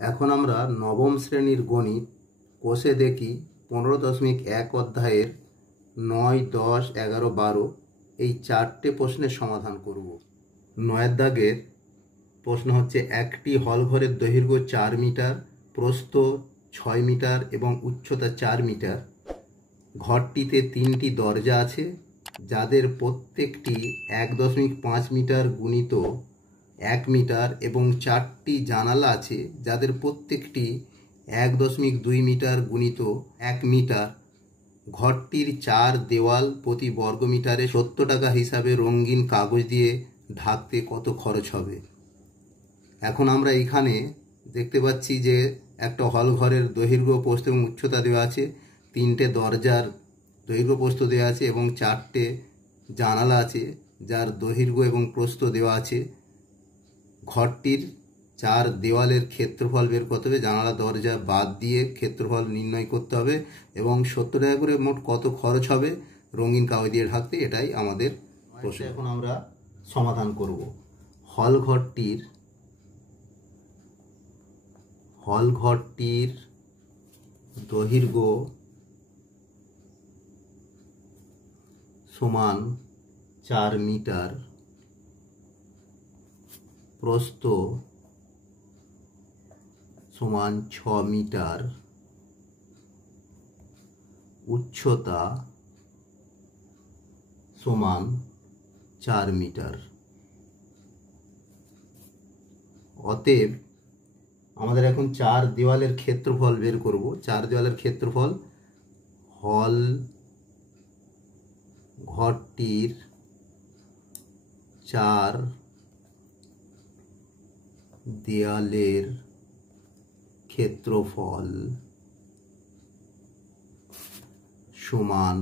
এখন আমরা নবম শ্রেণীর গণিত কোষে দেখি 15.1 অধ্যায়ের 9, 10, 11, 12 এই চারটে প্রশ্নের সমাধান করব। 9 দাগের প্রশ্ন হচ্ছে, একটি হলঘরের দৈর্ঘ্য 4 মিটার, প্রস্থ 6 মিটার এবং উচ্চতা 4 মিটার। ঘরটিতে 3টি দরজা আছে, যাদের প্রত্যেকটি 1.5 মিটার গুণিত 1 মিটার এবং 4টি জানালা আছে, যাদের প্রত্যেকটি 1.2 মিটার গুণিত 1 মিটার। ঘরটির 4 দেওয়াল প্রতি বর্গমিটারে 70 টাকা হিসাবে রঙিন কাগজ দিয়ে ঢাকতে কত খরচ হবে? এখন আমরা এখানে দেখতে পাচ্ছি যে একটা হল ঘরের দৈর্ঘ্য, প্রস্থ এবং উচ্চতা দেওয়া আছে, 3টে দরজার দৈর্ঘ্য প্রস্থ দেওয়া আছে এবং 4টে জানালা আছে যার দৈর্ঘ্য এবং প্রস্থ দেওয়া আছে। ঘরটির 4 দেওয়ালের ক্ষেত্রফল বের করতে হবে, জানালা দরজা বাদ দিয়ে ক্ষেত্রফল নির্ণয় করতে হবে এবং 70 টাকা করে মোট কত খরচ হবে রঙিন কাগজ দিয়ে ঢাকতে, এটাই আমাদের প্রশ্ন। এখন আমরা সমাধান করব। হল ঘরটির দৈর্ঘ্য সমান 4 মিটার, প্রস্থ সমান 6 মিটার, উচ্চতা সমান 4 মিটার। অতএব আমাদের এখন 4 দেওয়ালের ক্ষেত্রফল বের করব। 4 দেওয়ালের ক্ষেত্রফল হল ঘরটির 4 দেওয়ালের ক্ষেত্রফল সমান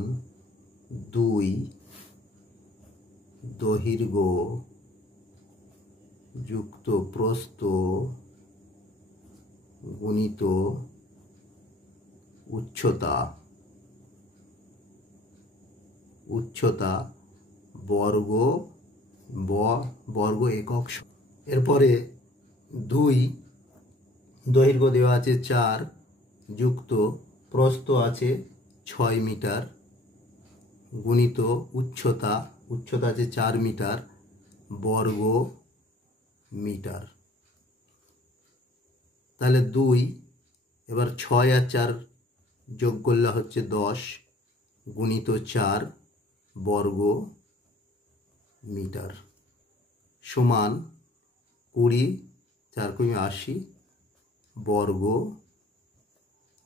2 দৈর্ঘ্য যুক্ত প্রস্থ গুণিত উচ্চতা বর্গ একক। এরপরে 2 দৈর্ঘ্য দেওয়া আছে 4 যুক্ত প্রস্থ আছে 6 মিটার গুণিত উচ্চতা আছে 4 মিটার বর্গ মিটার। তাহলে 2, এবার 6 আর 4 যোগ করলে হচ্ছে 10 গুণিত 4 বর্গ মিটার সমান 20, 4 × 80 বর্গ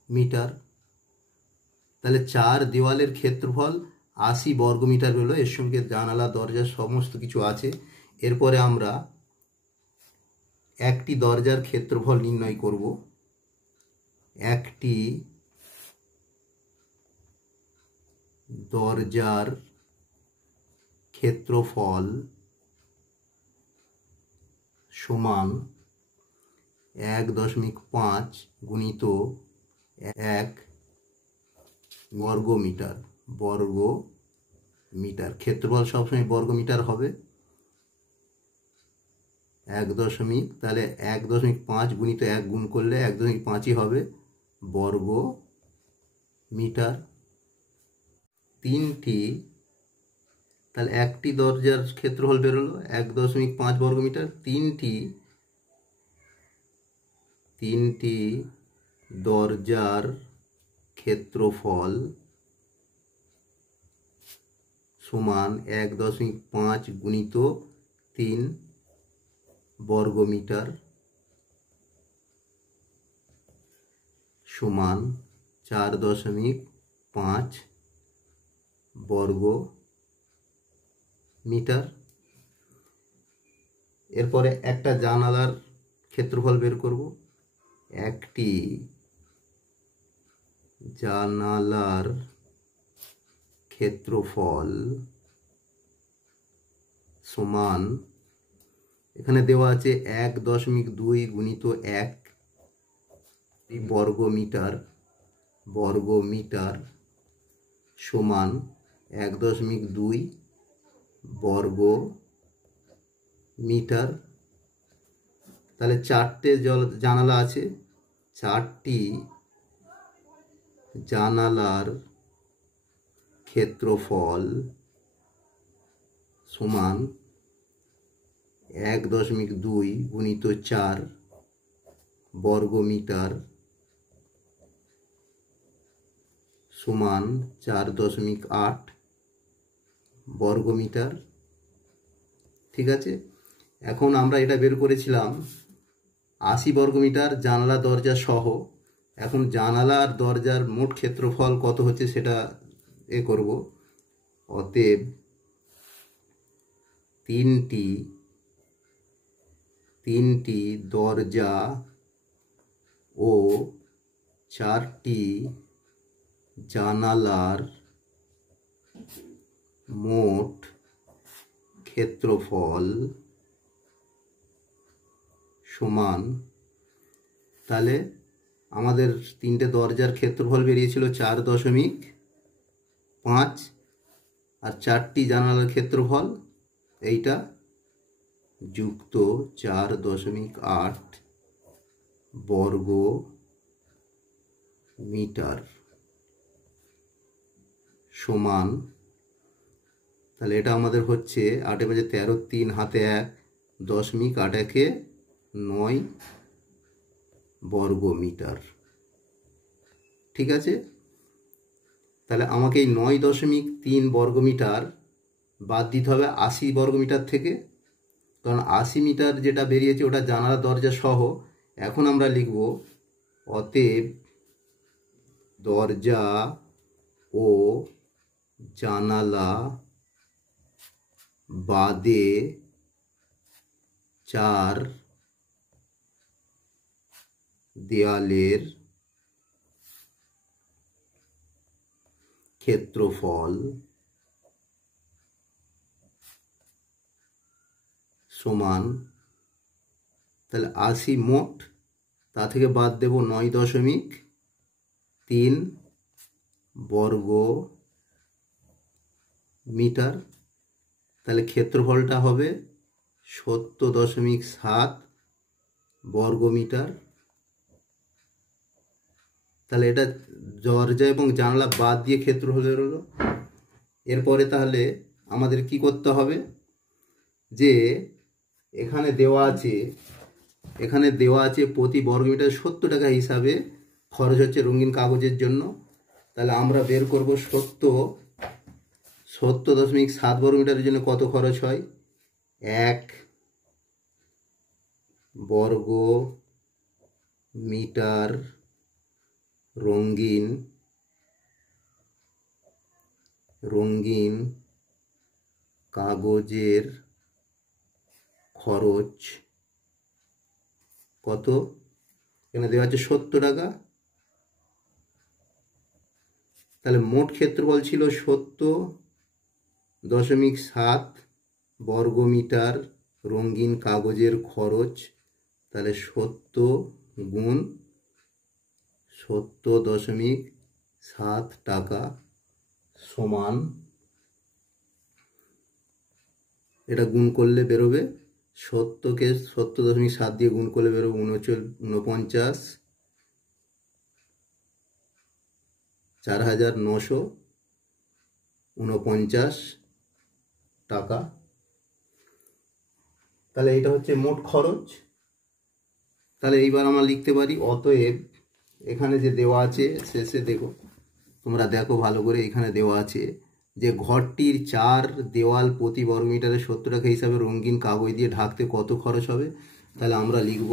মিটার। তাহলে 4 দেওয়ালের ক্ষেত্রফল 80 বর্গ মিটার হলো, এর সঙ্গে জানালা দরজা সমস্ত কিছু আছে। এরপরে আমরা একটি দরজার ক্ষেত্রফল নির্ণয় করব। একটি দরজার ক্ষেত্রফল সমান 1.5 গুণিত 1 বর্গ মিটার। ক্ষেত্রফল সবসময় বর্গ মিটার হবে। 1 তাহলে 1.5 গুণিত 1 গুণ করলে 1.5ই হবে বর্গ মিটার। 3টি, তাহলে একটি দরজার ক্ষেত্রফল বেরোলো 1.5 বর্গ মিটার। 3টি দরজার ক্ষেত্রফল সমান 1.5 গুণিত 3 বর্গ মিটার সমান 4.5 বর্গ মিটার। এরপরে একটা জানালার ক্ষেত্রফল বের করব। একটি জানালার ক্ষেত্রফল সমান, এখানে দেওয়া আছে 1.2 গুণিত 1 বর্গ মিটার সমান 1.2 বর্গ মিটার। তাহলে 4টে জানালা আছে, 4টি জানালার ক্ষেত্রফল সমান 1.2 গুণিত 4 বর্গমিটার সমান 4.8 বর্গমিটার। ঠিক আছে, এখন আমরা এটা বের করেছিলাম 80 বর্গমিটার জানলা দরজা সহ। এখন জানালা আর দরজার মোট ক্ষেত্রফল কত হচ্ছে সেটা করব। অতএব তিনটি দরজা ও 4টি জানালার মোট ক্ষেত্রফল সমান, তাহলে আমাদের 3টে দরজার ক্ষেত্রফল বেরিয়েছিল 4.5 আর 4টি জানালার ক্ষেত্রফল এইটা যুক্ত 4.8 বর্গ মিটার সমান, তাহলে এটা আমাদের হচ্ছে 8 বাজে 13, 3 হাতে 1, 10.8 বর্গ মিটার। ঠিক আছে, তাহলে আমাকে এই 9.3 বর্গ মিটার বাদ দিতে হবে 80 বর্গ মিটার থেকে, কারণ 80 মিটার যেটা বেরিয়েছে ওটা জানালা দরজা সহ। এখন আমরা লিখব অতএব দরজা ও জানালা বাদে 4 দেয়ালের ক্ষেত্রফল সমান, তাহলে 80 মোট, তা থেকে বাদ দেব 9.3 বর্গ মিটার, তাহলে ক্ষেত্রফলটা হবে 70.7 বর্গ মিটার। তাহলে এটা দরজা এবং জানলা বাদ দিয়ে ক্ষেত্রফল হলো। এরপরে তাহলে আমাদের কি করতে হবে, যে এখানে দেওয়া আছে প্রতি বর্গমিটার 70 টাকা হিসাবে খরচ হচ্ছে রঙিন কাগজের জন্য। তাহলে আমরা বের করব 70.7 বর্গমিটারের জন্য কত খরচ হয়। 1 বর্গ মিটার রঙিন কাগজের খরচ কত, এখানে দেওয়া আছে 70 টাকা। তাহলে মোট ক্ষেত্রফল ছিল 70.7 বর্গ মিটার রঙিন কাগজের খরচ। তাহলে 70 গুণ 70.7 টাকা সমান, এটা গুণ করলে বেরোবে 70কে 70.7 দিয়ে গুণ করলে বেরোবে 49, 4,949 টাকা। তাহলে এটা হচ্ছে মোট খরচ। তাহলে এইবার আমরা লিখতে পারি অতএব, এখানে যে দেওয়া আছে শেষে তোমরা দেখো ভালো করে, এখানে দেওয়া আছে যে ঘরটির 4 দেওয়াল প্রতি বর্গমিটারে 70 টাকা হিসাবে রঙিন কাগজ দিয়ে ঢাকতে কত খরচ হবে। তাহলে আমরা লিখব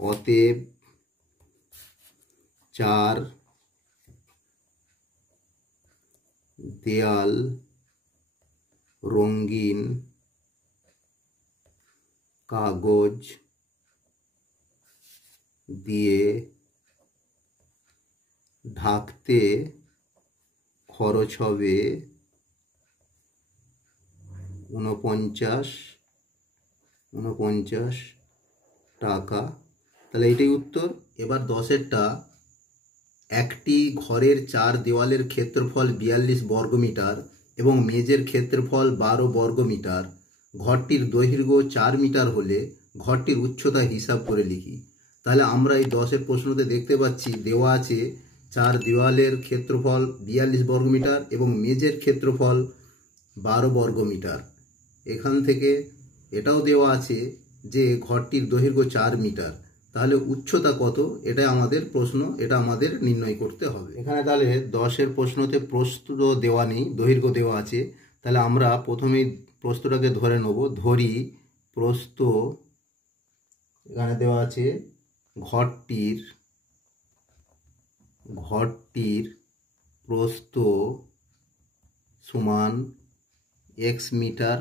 অতএব 4 দেয়াল রঙিন কাগজ দিয়ে ঢাকতে খরচ হবে 49 টাকা। তাহলে এইটাই উত্তর। এবার 10এরটা, একটি ঘরের 4 দেওয়ালের ক্ষেত্রফল 42 বর্গমিটার এবং মেঝের ক্ষেত্রফল 12 বর্গমিটার। ঘরটির দৈর্ঘ্য 4 মিটার হলে ঘরটির উচ্চতা হিসাব করে লিখি। তাহলে আমরা এই 10-এর প্রশ্নতে দেখতে পাচ্ছি দেওয়া আছে 4 দেওয়ালের ক্ষেত্রফল 42 বর্গমিটার এবং মেঝের ক্ষেত্রফল 12 বর্গমিটার। এখান থেকে এটাও দেওয়া আছে যে ঘরটির দৈর্ঘ্য 4 মিটার। তাহলে উচ্চতা কত, এটা আমাদের প্রশ্ন, এটা আমাদের নির্ণয় করতে হবে। এখানে তাহলে 10-এর প্রশ্নতে প্রস্থ দেওয়া নেই, দৈর্ঘ্য দেওয়া আছে। তাহলে আমরা প্রথমেই প্রস্থটাকে ধরে নেব। ধরি প্রস্থ, এখানে দেওয়া আছে ঘরটির প্রস্থ সমান x মিটার,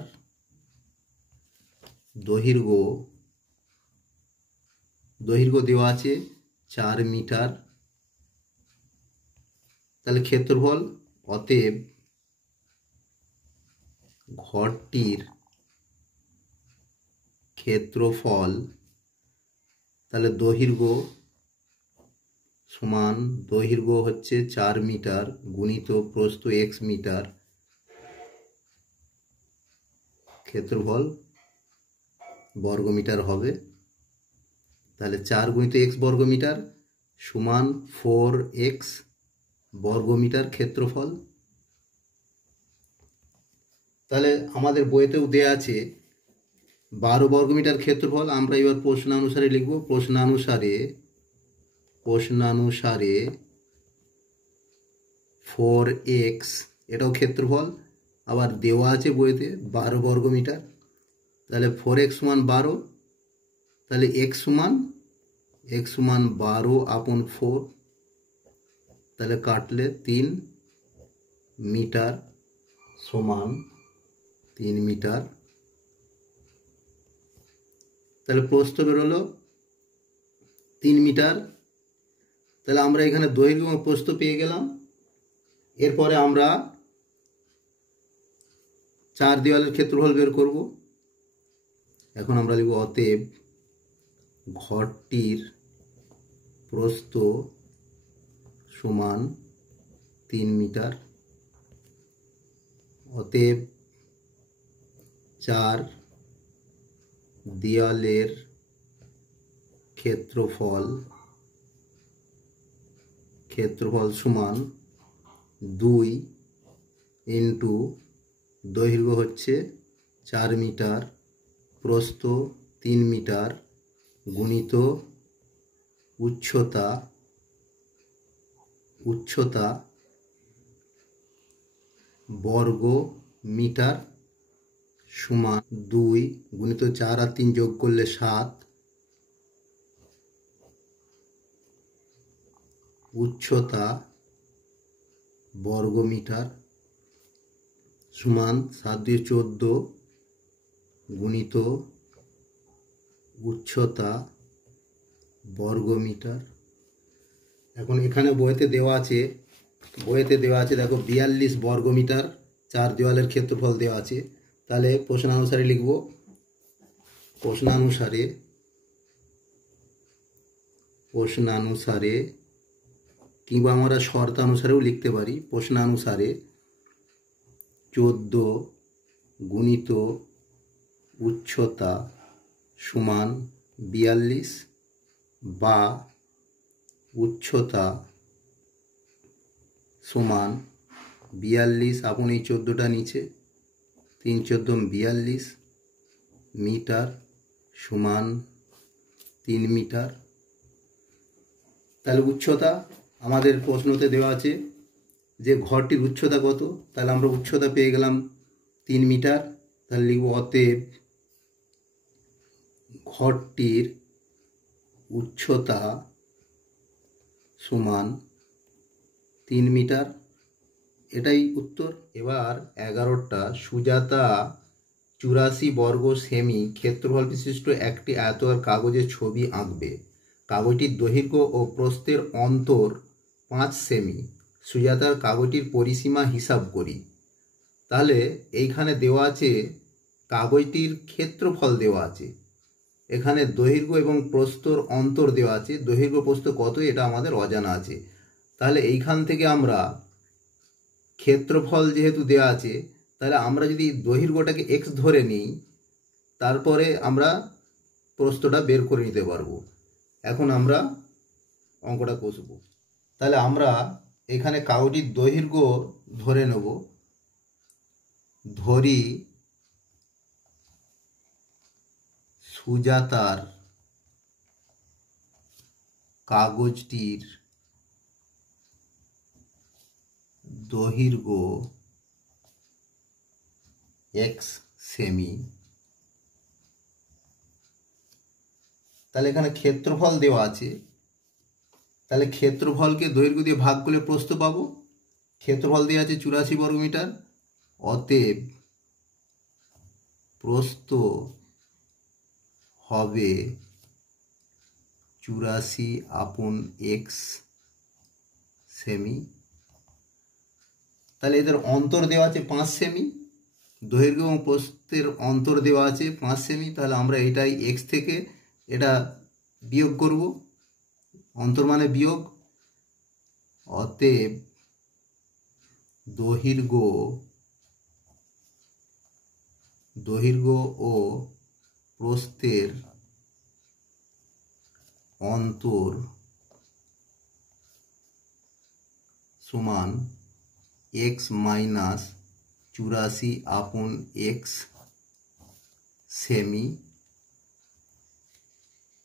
দৈর্ঘ্য দেওয়া আছে 4 মিটার। তাহলে ক্ষেত্রফল, অতএব ঘরটির ক্ষেত্রফল, তাহলে দৈর্ঘ্য সমান, দৈর্ঘ্য হচ্ছে 4 মিটার গুণিত প্রস্থ x মিটার, ক্ষেত্রফল বর্গমিটার হবে। তাহলে 4 গুণিত x বর্গমিটার সমান 4x বর্গমিটার ক্ষেত্রফল। তাহলে আমাদের বইতেও দেয়া আছে 12 বর্গমিটার ক্ষেত্রফল। আমরা এবার প্রশ্নানুসারে লিখব। প্রশ্নানুসারে 4x, এটাও ক্ষেত্রফল, আবার দেওয়া আছে বইতে 12 বর্গমিটার। তাহলে 4x সমান 12, তাহলে x সমান 12/4, তাহলে কাটলে 3 মিটার সমান 3 মিটার। তাহলে প্রস্থ বেরোলো 3 মিটার। তাহলে আমরা এখানে দৈর্ঘ্য এবং প্রস্থ পেয়ে গেলাম। এরপরে আমরা 4 দেওয়ালের ক্ষেত্রফল বের করব। এখন আমরা লিখব অতএব ঘরটির প্রস্থ সমান 3 মিটার। অতএব 4 দেওয়ালের ক্ষেত্রফল সমান 2 ইন্টু দৈর্ঘ্য হচ্ছে 4 মিটার, প্রস্থ 3 মিটার গুণিত উচ্চতা বর্গ মিটার সমান 2 গুণিত 4 আর 3 যোগ করলে 7, উচ্চতা বর্গমিটার সমান 7 দিয়ে 14 গুণিত উচ্চতা বর্গমিটার। এখন এখানে বইতে দেওয়া আছে দেখো 42 বর্গমিটার 4 দেওয়ালের ক্ষেত্রফল দেওয়া আছে। তাহলে প্রশ্নানুসারে লিখব। প্রশ্নানুসারে কিংবা আমরা শর্তানুসারেও লিখতে পারি। প্রশ্নানুসারে 14 গুণিত উচ্চতা সমান 42 বা উচ্চতা সমান 42 আপন এই 14টা নিচে 3 14 42 মিটার সমান 3 মিটার। তাহলে উচ্চতা আমাদের প্রশ্নতে দেওয়া আছে যে ঘরটির উচ্চতা কত। তাহলে আমরা উচ্চতা পেয়ে গেলাম 3 মিটার। তাহলে লিখব অতএব ঘরটির উচ্চতা সমান 3 মিটার। এটাই উত্তর। এবার 11টা সুজাতা 84 বর্গ সেমি ক্ষেত্রফল বিশিষ্ট একটি আয়তাকার কাগজের ছবি আঁকবে। কাগজটির দৈর্ঘ্য ও প্রস্থের অন্তর 5 সেমি। সুজাতার কাগজটির পরিসীমা হিসাব করি। তাহলে এইখানে দেওয়া আছে কাগজটির ক্ষেত্রফল দেওয়া আছে, এখানে দৈর্ঘ্য এবং প্রস্থর অন্তর দেওয়া আছে। দৈর্ঘ্য প্রস্থ কত এটা আমাদের অজানা আছে। তাহলে এইখান থেকে আমরা ক্ষেত্রফল যেহেতু দেওয়া আছে, তাহলে আমরা যদি দৈর্ঘ্যটাকে x ধরে নিই, তারপরে আমরা প্রস্থটা বের করে নিতে পারবো। এখন আমরা অঙ্কটা কষব। তাহলে আমরা এখানে কাগজটির দৈর্ঘ্য ধরে নেব। ধরি সুজাতার কাগজটির দৈর্ঘ্য x সেমি। তাহলে এখানে ক্ষেত্রফল দেওয়া আছে, তাহলে ক্ষেত্রফলকে দৈর্ঘ্য দিয়ে ভাগ করলে প্রস্থ পাবো। ক্ষেত্রফল দেওয়া আছে 84 বর্গমিটার, অতএব প্রস্থ হবে 84/x সেমি। তাহলে এদের অন্তর দেওয়া আছে 5 সেমি, দৈর্ঘ্য এবং প্রস্থের অন্তর দেওয়া আছে 5 সেমি। তাহলে আমরা এটাই x থেকে এটা বিয়োগ করব, অন্তর মানে বিয়োগ। অতএব দৈর্ঘ্য ও প্রস্থের অন্তর সমান x মাইনাস 84/x সেমি।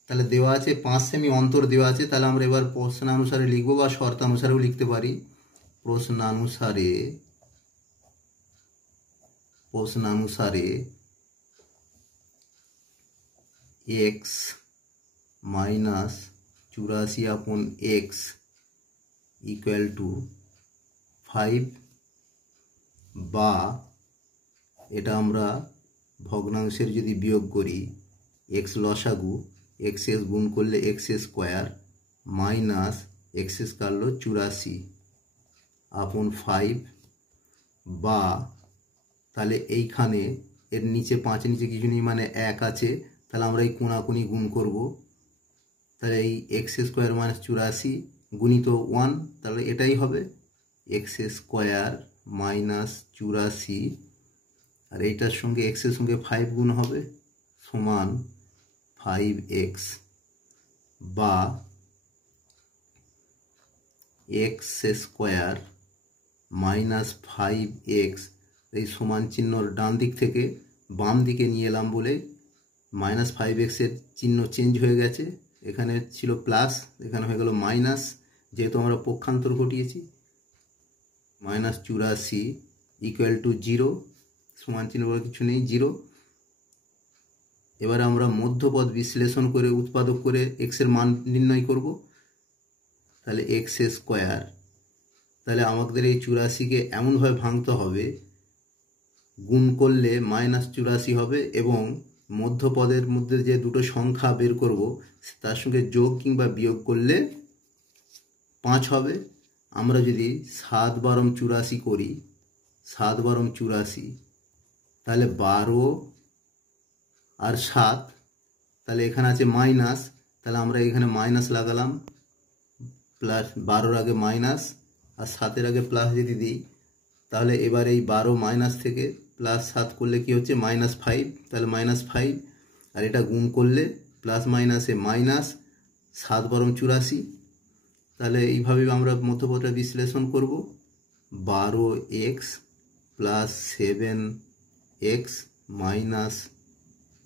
তাহলে দেওয়া আছে 5 সেমি অন্তর দেওয়া আছে। তাহলে আমরা এবার প্রশ্নানুসারে লিখবো বা শর্তানুসারেও লিখতে পারি। প্রশ্নানুসারে x minus 84/x equal to 5, বা এটা আমরা ভগ্নাংশের যদি বিয়োগ করি x লসাগু, x গুণ করলে x স্কোয়ার মাইনাস x কাটলো 84/5, বা তাহলে এইখানে এর নিচে 5 নিচে কিছু নেই মানে 1 আছে, তাহলে আমরা এই কোণাকুনি গুণ করব। তাহলে এই x স্কোয়ার মাইনাস 84 গুণিত 1, তাহলে এটাই হবে x স্কোয়ার মাইনাস 84, আর এইটার সঙ্গে x এর সঙ্গে 5 গুণ হবে সমান 5x, বা x স্কোয়ার মাইনাস 5x এই সমান চিহ্নর ডান দিক থেকে বাম দিকে নিয়ে এলাম বলে মাইনাস 5x এর চিহ্ন চেঞ্জ হয়ে গেছে। এখানে ছিল প্লাস, এখানে হয়ে গেল মাইনাস, যেহেতু আমরা পক্ষান্তর ঘটিয়েছি। মাইনাস 84 ইকুয়াল টু 0, সমান চিহ্ন বলে কিছু নেই, 0। এবারে আমরা মধ্যপদ বিশ্লেষণ করে উৎপাদক করে x এর মান নির্ণয় করব। তাহলে x স্কোয়ার, তাহলে আমাদের এই 84কে এমনভাবে ভাঙতে হবে গুণ করলে মাইনাস 84 হবে, এবং মধ্যপদের মধ্যে যে দুটো সংখ্যা বের করব তার সঙ্গে যোগ কিংবা বিয়োগ করলে 5 হবে। আমরা যদি 7 বারম 84 করি, 7 বারম 84, তাহলে 12 আর 7, তাহলে এখানে আছে মাইনাস, তাহলে আমরা এখানে মাইনাস লাগালাম, প্লাস 12-র আগে মাইনাস আর 7-এর আগে প্লাস যদি দিই, তাহলে এবার এই 12 মাইনাস থেকে প্লাস 7 করলে কি হচ্ছে মাইনাস 5, তাহলে মাইনাস 5, আর এটা গুণ করলে প্লাস মাইনাসে মাইনাস 7 বারম 84। তাহলে এইভাবে আমরা মধ্যপদটা বিশ্লেষণ করব। 12x plus 7x minus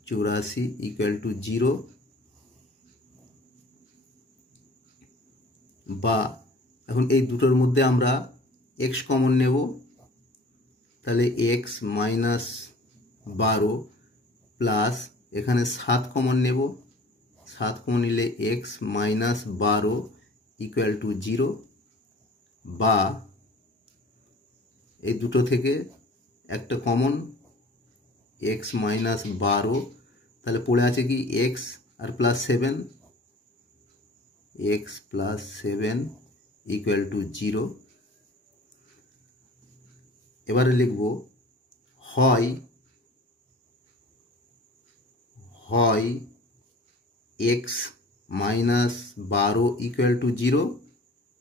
84 equal to 0, বা এখন এই দুটোর মধ্যে আমরা x কমন নেব। তাহলে x মাইনাস 12 প্লাস এখানে 7 কমন নেব, 7 কমন নিলে x মাইনাস 12 ইকুয়াল টু 0, বা এই দুটো থেকে একটা কমন x মাইনাস 12, তাহলে পড়ে আছে কি x আর plus 7, x plus 7 equal to 0। এবারে লিখব হয় x মাইনাস 12 ইকুয়াল টু 0,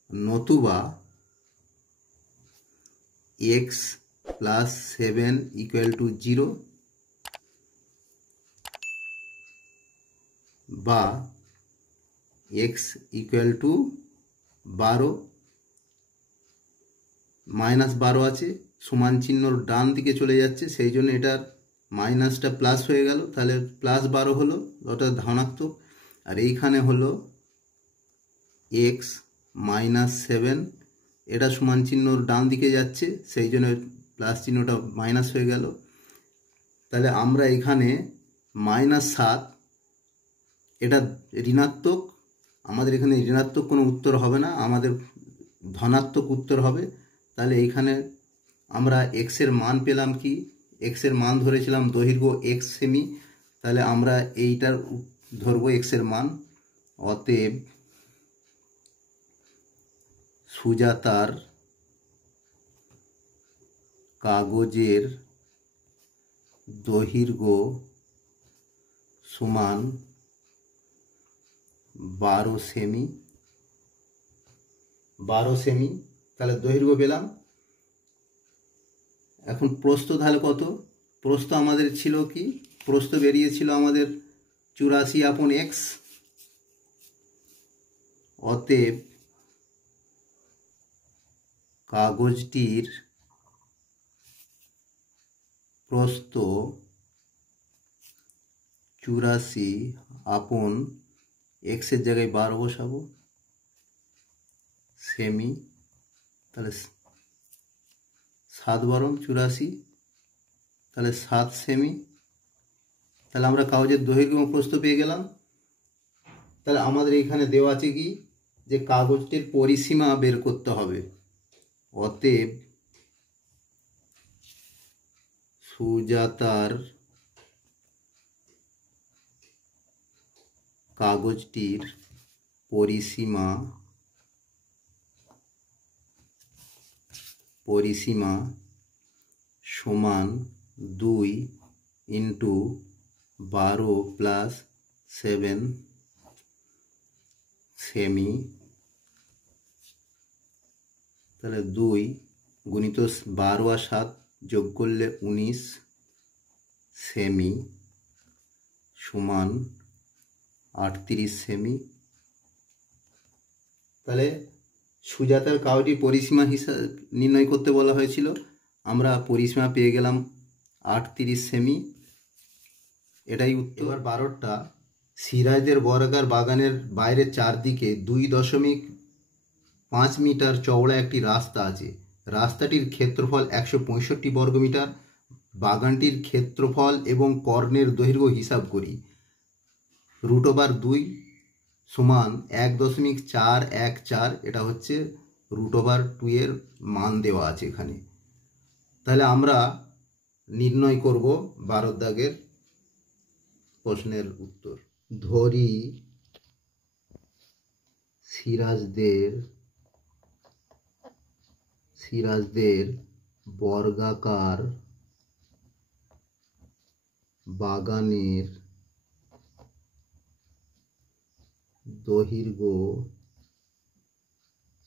নতুবা x প্লাস 7 ইকুয়াল টু 0। বা এক্স ইকুয়াল টু 12, -12 আছে, সমান চিহ্নর ডান দিকে চলে যাচ্ছে, সেই জন্য এটার মাইনাসটা প্লাস হয়ে গেল, তাহলে +12 হলো, অর্থাৎ ধনাত্মক। আর এইখানে হলো x -7, এটা সমান চিহ্নর ডান দিকে যাচ্ছে, সেই জন্য প্লাস চিহ্নটা মাইনাস হয়ে গেল। তাহলে আমরা এখানে -7, এটা ঋণাত্মক, আমাদের এখানে ঋণাত্মক কোনো উত্তর হবে না, আমাদের ধনাত্মক উত্তর হবে। তাহলে এইখানে আমরা এক্সের মান পেলাম কি, এক্সের মান ধরেছিলাম দৈর্ঘ্য x সেমি, তাহলে আমরা এইটার ধরবো এক্সের মান। অতএব সুজাতার কাগজের দৈর্ঘ্য সমান 12 সেমি, 12 সেমি, তাহলে দৈর্ঘ্য পেলাম। এখন প্রস্থ তাহলে কত, প্রস্থ আমাদের ছিল কি, প্রস্থ বেরিয়েছিল আমাদের 84/x। অতএব কাগজটির প্রস্থ 84/x এর জায়গায় 12 বসাবো, সেমি, তাহলে 7 × 84, তাহলে 7 সেমি। তাহলে আমরা কাগজের দৈর্ঘ্য এবং প্রস্থ পেয়ে গেলাম। তাহলে আমাদের এখানে দেওয়া আছে কি, যে কাগজটির পরিসীমা বের করতে হবে। অতএব সুজাতার কাগজটির পরিসীমা সমান 2 × 12 + 7 সেমি। তাহলে 2 গুণিত 12 আর 7 যোগ করলে 19 সেমি সমান 38 সেমি। তাহলে সুজাতার কাগজটির পরিসীমা হিসাব নির্ণয় করতে বলা হয়েছিল, আমরা পরিসীমা পেয়ে গেলাম 38 সেমি, এটাই উত্তর। এবার 12টা, সিরাজদের বর্গাকার বাগানের বাইরের চারদিকে 2.5 মিটার চওড়া একটি রাস্তা আছে। রাস্তাটির ক্ষেত্রফল 165 বর্গমিটার। বাগানটির ক্ষেত্রফল এবং কর্ণের দৈর্ঘ্য হিসাব করি। √2 সমান 1.414, এটা হচ্ছে √2 এর মান দেওয়া আছে এখানে। তাহলে আমরা নির্ণয় করব 12 দাগের প্রশ্নের উত্তর। ধরি সিরাজদের বর্গাকার বাগানের দৈর্ঘ্য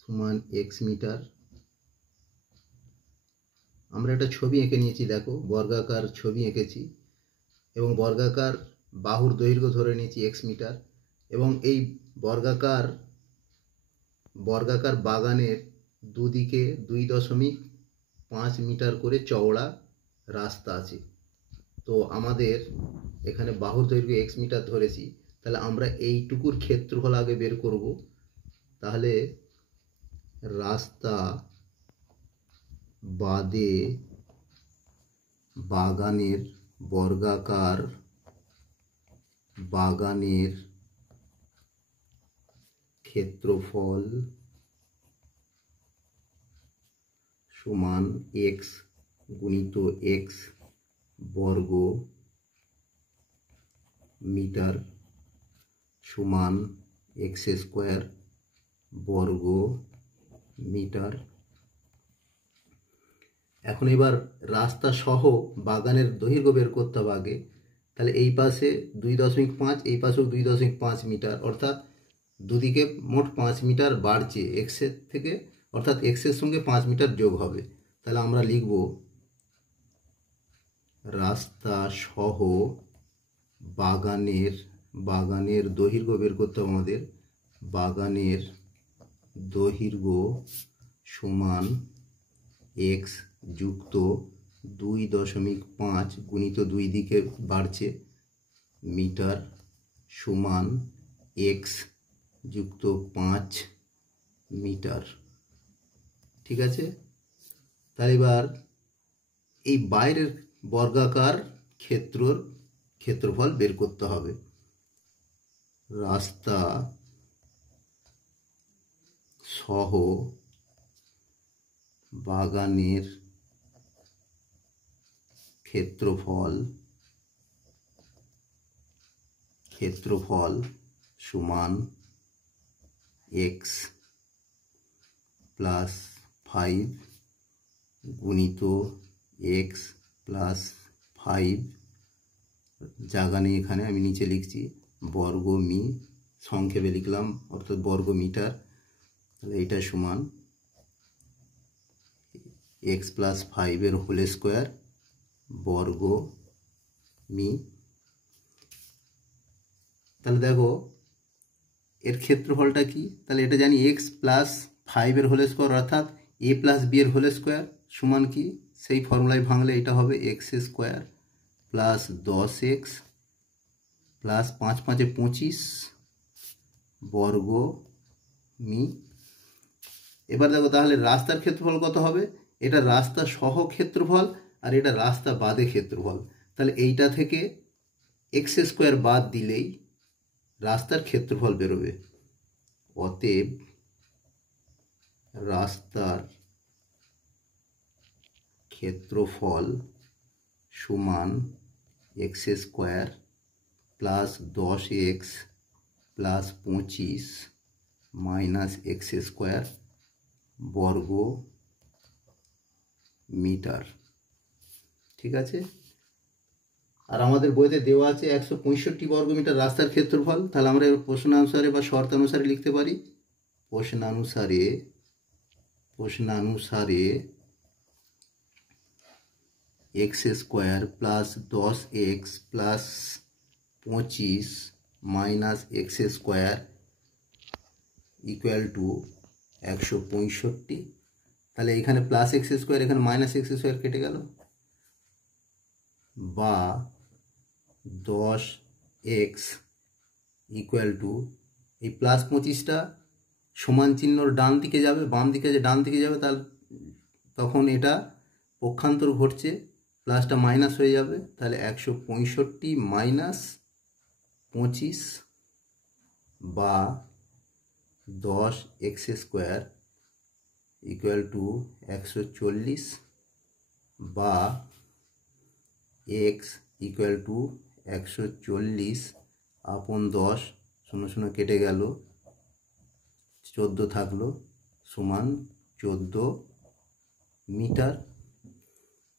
সমান x মিটার। আমরা একটা ছবি এঁকে নিয়েছি, দেখো বর্গাকার ছবি এঁকেছি, এবং বর্গাকার বাহুর দৈর্ঘ্য ধরে নিয়েছি x মিটার, এবং এই বর্গাকার বাগানের দুদিকে 2.5 মিটার করে চওড়া রাস্তা আছে। তো আমাদের এখানে বাহুর দৈর্ঘ্য x মিটার ধরেছি, তাহলে আমরা এইটুকুর ক্ষেত্রফল আগে বের করব। তাহলে রাস্তা বাদে বর্গাকার বাগানের ক্ষেত্রফল সমান x গুণিত x বর্গ মিটার সমান x² বর্গ মিটার। এখন এবার রাস্তা সহ বাগানের দৈর্ঘ্য বের করতে হবে আগে। তাহলে এই পাশে 2.5, এই পাশেও 2.5 মিটার, অর্থাৎ দুদিকে মোট 5 মিটার বাড়ছে এক্সের থেকে, অর্থাৎ এক্সের সঙ্গে 5 মিটার যোগ হবে। তাহলে আমরা লিখব রাস্তা সহ বাগানের বাগানের দৈর্ঘ্য বের করতে হবে আমাদের। বাগানের দৈর্ঘ্য সমান এক্স যুক্ত 2.5 গুণিত দুই দিকে বাড়ছে মিটার সমান এক্স যুক্ত 5 মিটার। ঠিক আছে, তাহলে এবার এই বাইরের বর্গাকার ক্ষেত্রফল বের করতে হবে। রাস্তা সহ বাগানের ক্ষেত্রফল সমান এক্স প্লাস 5 গুণিত এক্স প্লাস 5 জায়গা নেই এখানে, আমি নিচে লিখছি বর্গ মি, সংক্ষেপে লিখলাম অর্থাৎ বর্গ মিটার। তাহলে এটা সমান এক্স প্লাস 5 হোল স্কোয়ার বর্গ মি। তাহলে দেখো এর ক্ষেত্রফলটা কি, তাহলে এটা জানি এক্স প্লাস 5 হোল স্কোয়ার অর্থাৎ এ প্লাস বি এর হোল স্কোয়ার সমান কি, সেই ফর্মুলায় ভাঙলে এটা হবে x square plus 10x plus 5 5 25 বর্গ মি। এবার দেখো তাহলে রাস্তার ক্ষেত্রফল কত হবে, এটা রাস্তা সহ ক্ষেত্রফল আর এটা রাস্তা বাদে ক্ষেত্রফল। তাহলে এইটা থেকে এক্স স্কোয়ার বাদ দিলেই রাস্তার ক্ষেত্রফল বেরোবে। অতএব রাস্তার ক্ষেত্রফল সমান x square plus 10x plus 25 minus X square বর্গ মিটার। ঠিক আছে, আর আমাদের বইতে দেওয়া আছে 165 বর্গ মিটার রাস্তার ক্ষেত্রফল। তাহলে আমরা প্রশ্নানুসারে বা শর্তানুসারে লিখতে পারি প্রশ্নানুসারে X square plus 10x plus 25 minus X square equal to 165। তাহলে এখানে প্লাস এক্স স্কোয়ার এখানে মাইনাস এক্স স্কোয়ার কেটে গেল, বা 10x ইকুয়াল টু এই প্লাস 25টা সমান চিহ্নর ডান দিকে যাবে, বাম দিকে যে ডান দিকে যাবে তাহলে তখন এটা পক্ষান্তর ঘটছে, প্লাসটা মাইনাস হয়ে যাবে। তাহলে 165 মাইনাস 25 বা 10x স্কোয়ার ইকুয়াল টু 140 বা x ইকুয়াল টু 140 আপন 10 শূন্য শূন্য কেটে গেল 14 থাকলো সমান 14 মিটার।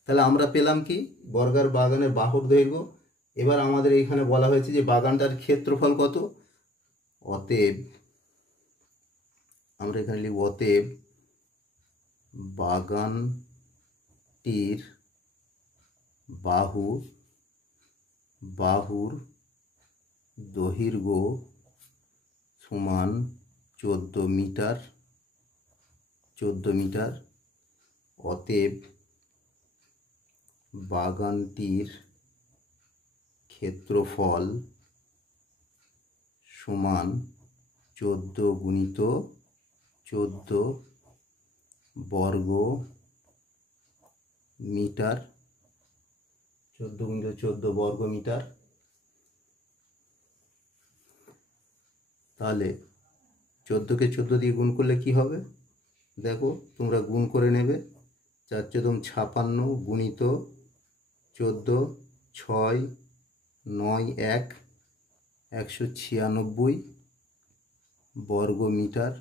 তাহলে আমরা পেলাম কি বর্গার বাগানের বাহুর দৈর্ঘ্য। এবার আমাদের এখানে বলা হয়েছে যে বাগানটার ক্ষেত্রফল কত। অতএব আমরা এখানে লিখব অতএব বাগানটির বাহুর দৈর্ঘ্য সমান 14 মিটার। অতএব বাগানটির ক্ষেত্রফল সমান 14 গুণিত 14 বর্গ মিটার, 14 গুণিত 14 বর্গ মিটার। তাহলে 14কে 14 দিয়ে গুণ করলে কি হবে, দেখো তোমরা গুণ করে নেবে। 4 14 56 গুণিত 14 6 9 1 196 বর্গ মিটার।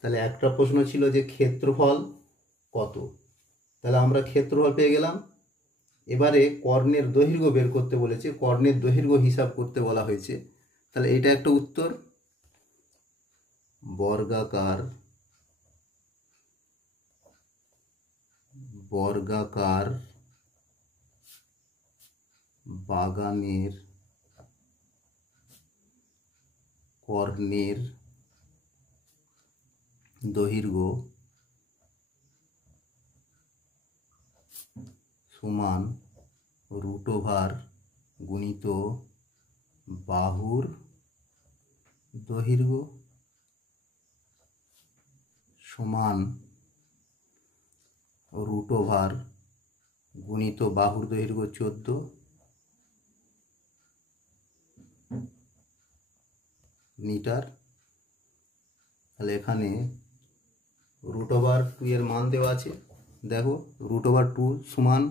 তাহলে একটা প্রশ্ন ছিল যে ক্ষেত্রফল কত, তাহলে আমরা ক্ষেত্রফল পেয়ে গেলাম। এবারে কর্ণের দৈর্ঘ্য বের করতে বলেছে, কর্ণের দৈর্ঘ্য হিসাব করতে বলা হয়েছে। তাহলে এটা একটা উত্তর। বর্গাকার বাগানের কর্ণের দৈর্ঘ্য সমান √, গুণিত বাহুর দৈর্ঘ্য সমান √, গুণিত বাহুর দৈর্ঘ্য 14 মিটার। তাহলে এখানে √2 এর মান দেওয়া আছে। দেখো √2 সমান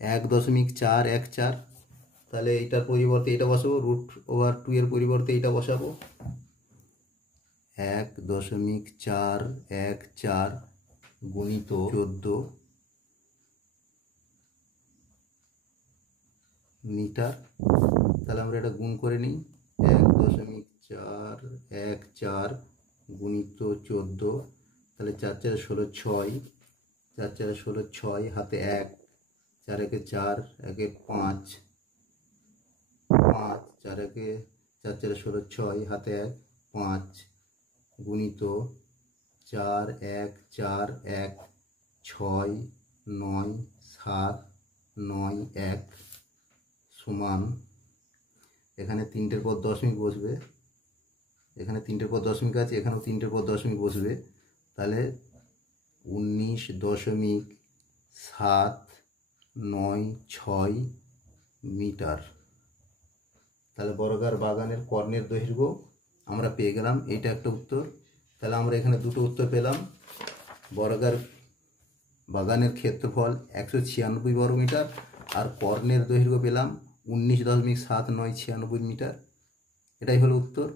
1.414। তাহলে এইটার পরিবর্তে এটা বসাবো, √2 এর পরিবর্তে এটা বসাবো। 1.414 গুণিত 14 মিটার। তাহলে আমরা এটা গুণ করে নিই। 1.414 গুণিত 14, তাহলে 4 4 16 6, 4 4 16 6, হাতে 1, 4 1 4, 1 5, 5 4 1 4 4 16 6, হাতে 1 5, গুণিত 4 1 4 1 6 9 7 9 1 সমান, এখানে 3টের পর দশমিক বসবে, এখানে 3টের পর দশমিক আছে, এখানেও 3টের পর দশমিক বসবে। তাহলে 19.796 মিটার। তাহলে বর্গাকার বাগানের কর্ণের দৈর্ঘ্য আমরা পেয়ে গেলাম। এইটা একটা উত্তর। তাহলে আমরা এখানে দুটো উত্তর পেলাম। বর্গাকার বাগানের ক্ষেত্রফল 196 বর্গমিটার আর কর্ণের দৈর্ঘ্য পেলাম 19.7996 মিটার। এটাই হলো উত্তর।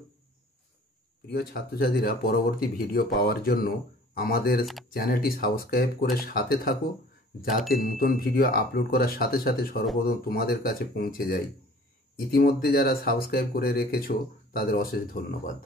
প্রিয় ছাত্রছাত্রীরা, পরবর্তী ভিডিও পাওয়ার জন্য আমাদের চ্যানেলটি সাবস্ক্রাইব করে সাথে থাকো, যাতে নতুন ভিডিও আপলোড করার সাথে সাথে সর্বপ্রথম তোমাদের কাছে পৌঁছে যায়। ইতিমধ্যে যারা সাবস্ক্রাইব করে রেখেছো তাদের অশেষ ধন্যবাদ।